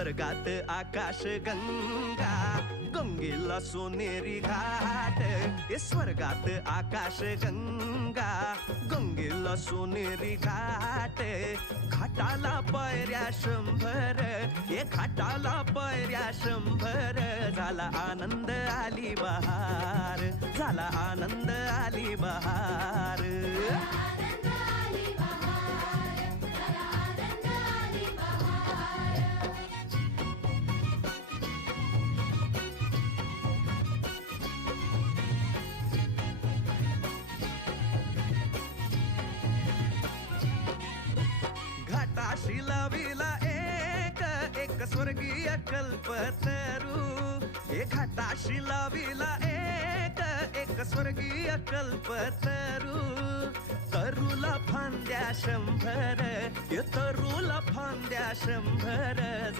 स्वर्गात आकाश गंगा, गंगेला सोनेरी घाट. हे स्वर्गात आकाश गंगा, गंगेला सोनेरी घाट. घाटाला पायऱ्या 100, हे घाटाला पायऱ्या 100. झाला आनंद आली बहार, झाला आनंद आली बहार. आनंद आली बहार, झाला आनंद आली बहार. घाटाशी लाविला एक स्वर्गीय कल्पतरू. हे घाटाशी लाविला एक स्वर्गीय कल्पतरू. तरूला फांद्या 100, हे तरूला फांद्या 100.